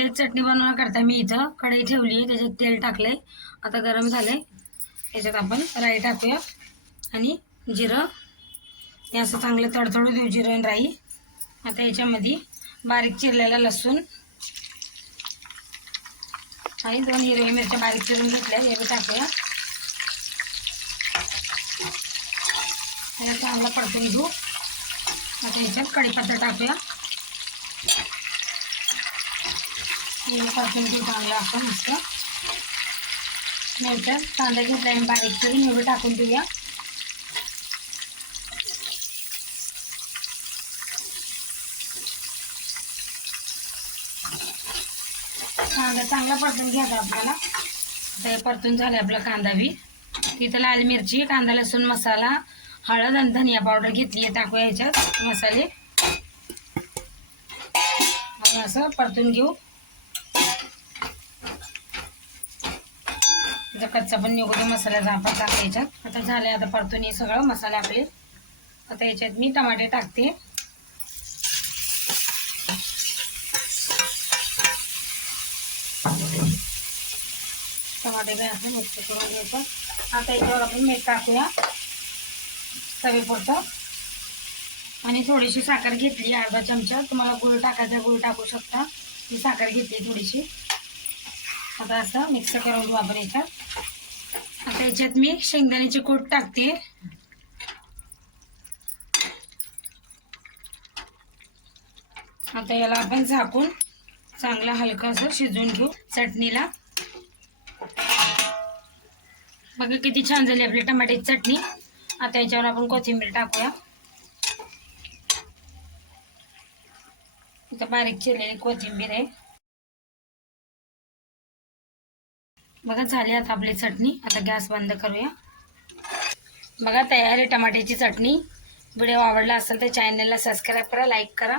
टमाट्याची चटणी बनवण्याकरता मी इथं. कढई ठेवली आहे त्याच्यात तेल टाकलंय. आता गरम झालंय. त्याच्यात आपण राई टाकूया. आणि जिरं. हे असं चांगलं तडतडू देऊ जिरं आणि राई. आता याच्यामध्ये बारीक चिरलेला लसूण. आणि दोन हिरवी मिरच्या बारीक चिरून घेतल्या. हे बी टाकूया. त्याला चांगला परतून घेऊ. आता याच्यात कढीपत्ता टाकूया. परतून घेऊ चांगलं आपण मस्त नंतर कांदा घेतला आणि बारीक तरी एवढं टाकून देऊया. कांदा चांगला परतून घ्यायचा आपल्याला. ते परतून झालं आपला कांदा बी. तिथं लाल मिरची कांदा लसूण मसाला हळद आणि धनिया पावडर घेतली आहे. टाकूया ह्याच्यात मसाले. असं परतून घेऊ. त्याचा कच्चा पण निघू दे मसाल्याचा आपण टाका याच्यात. आता झाले आता परतून हे सगळं मसाले आपले. आता याच्यात मी टमाटे टाकते. टमाटे काय असं मिक्स करून घ्यायचं आता याच्यावर आपण मीठ टाकूया. तवेपुरतं आणि थोडीशी साखर घेतली अर्धा चमचा. तुम्हाला गुळ टाकायचा गुळ टाकू शकता. ही साखर घेतली थोडीशी. आता असं मिक्स करून घेऊ आपण याच्यात आता याच्यात मी शेंगदाण्याची कोट टाकते. आता याला आपण झाकून चांगला हलकं असं शिजवून घेऊ चटणीला. बघा किती छान झाली आपली टमाट्याची चटणी. आता याच्यावर आपण कोथिंबीर टाकूया. इथं बारीक चिरलेली कोथिंबीर आहे. बघा झाली आता आपली चटणी. आता गॅस बंद करूया. बघा तयार आहे टमाट्याची चटणी. व्हिडिओ आवडला असेल तर चॅनलला सबस्क्राईब करा लाईक करा.